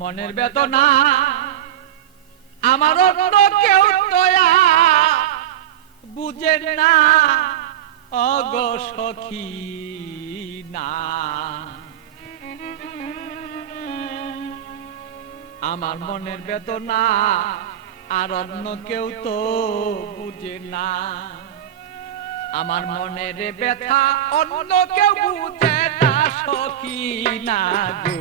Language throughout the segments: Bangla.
মনের বেদনা আমার অন্য কেউ দয়া বুঝে না অগো সখী না। আমার মনের বেদনা আর অন্য কেউ তো বুঝে না। আমার মনের ব্যথা অন্য কেউ বুঝে না সখী না গো।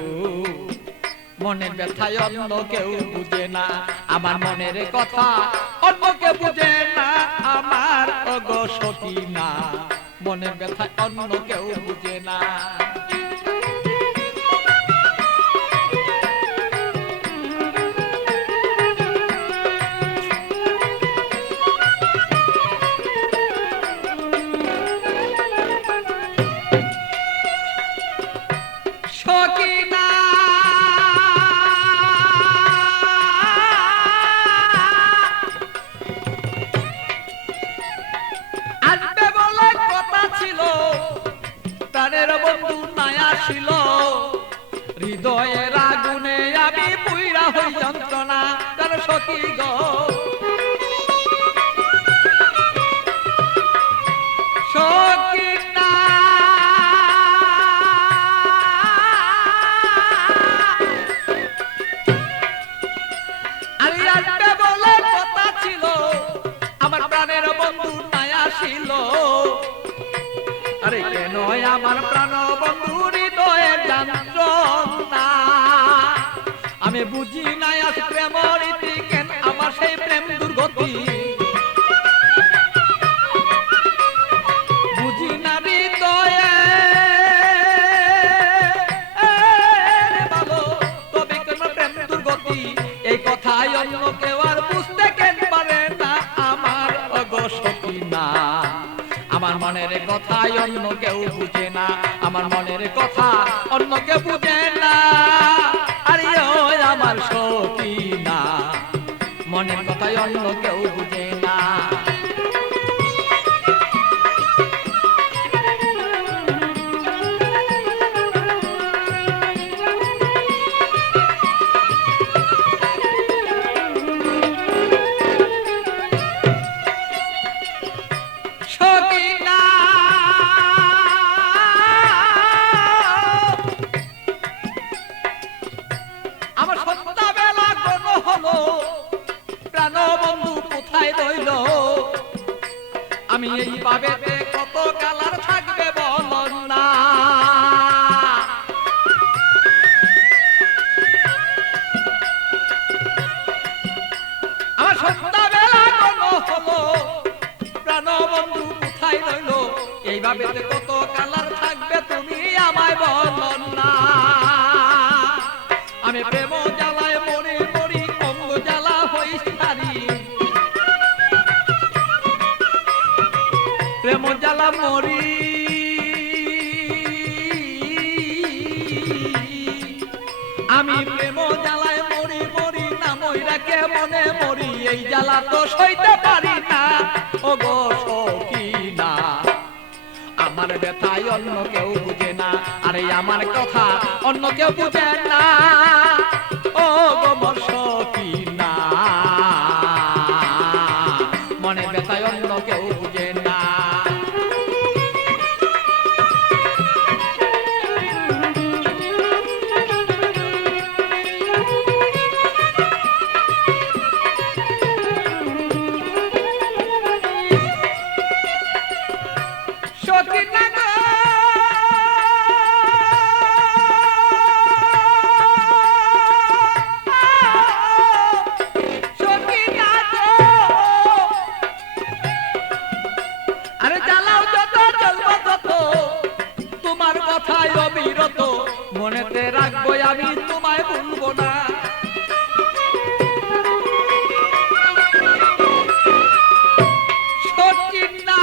মনের ব্যথা অন্য কেউ বুঝে না, আমার মনের কথা অন্য কেউ বুঝে না আমার অগো সখী না। মনের ব্যথা অন্য কেউ বুঝে না। হৃদয়ের আগুনে আমি পুইরা হই যন্ত্রণা তার সখী গো। সখী না আরে আসবে বলে কথা ছিল, আমার প্রাণের বন্ধু নাই আসিল। আরে কেন আমার প্রাণ বন্ধু হৃদয়ের যন্ত্রণা আমি বুঝি নাই আজ প্রেম রীতি কেন আমার সেই প্রেম দুর্গতি। বুঝি না হৃদয়ে ভালো তবে কেন প্রেম দুর্গতি। এই কথাই অন্য কেউ আর বুঝতে কেন পারে না আমার অগো সখী না। আমার মনের কথাই অন্য কেউ বুঝে না, আমার মনের কথা অন্য কেউ বুঝে না। আরে ওই আমার সখী না, মনের কথাই অন্য কেউ বুঝে না। আমি এই পাবেতে কত কালার থাকবে বলন না। আমার সন্ধ্যাবেলা কোন হলো প্রাণ বন্ধু কোথায় রইল। এই ভাবেতে কত কালার থাকবে তুমি আমায় বলন না। আমি প্রেম জ্বালায় মরি মরি অঙ্গ জ্বালা হই সারি। প্রেম জ্বালা মরি আমি প্রেম জ্বালায় মরি মরি না মইরা কে মনে মরি। এই জ্বালা তো সইতে পারি না ওগো সখী না। আমার ব্যথায় অন্য কেউ বুঝে না, আরে আমার কথা অন্য কেউ বুঝে না ওগো মোর সখী না। মনের ব্যথায় অন্য কেউ বুঝে না। মনেতে রাখবো আমি তোমায় ভুলবো না। সত্যি না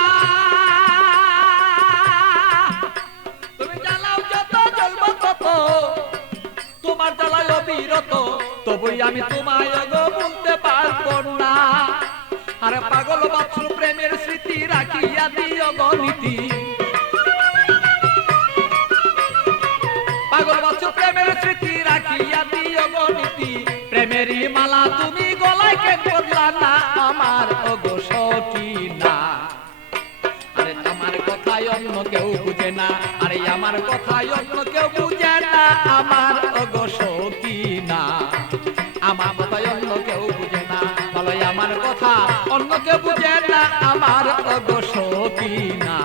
তুমি জ্বালাও যত জ্বলবো তত তোমার জ্বালায় অবিরত। তবুই আমি তোমায় অগো বলতে পারবো না। আরে পাগল বাছুর প্রেমের স্মৃতি রাখিয়া দিও গণিতি। পাগল বাছুর প্রেমের স্মৃতি রাখিয়া দিও গণিতি। করলা না আমার ওগো সখী না। আরে আমার কথায় অন্য কেউ বুঝে না, আরে আমার কথায় অন্য কেউ বুঝে না আমার ওগো সখী না। আমার কথায় অন্য কেউ বুঝে না, বলো আমার কথা অন্য কেউ বুঝে না আমার ওগো সখী না।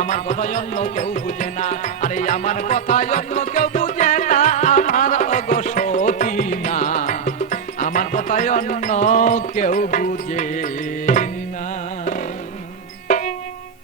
আমার কথায় অন্য কেউ বুঝে না, আরে আমার কথায় অন্য কেউ বুঝে না আমার ওগো সখী না। আমার কথায় অন্য কেউ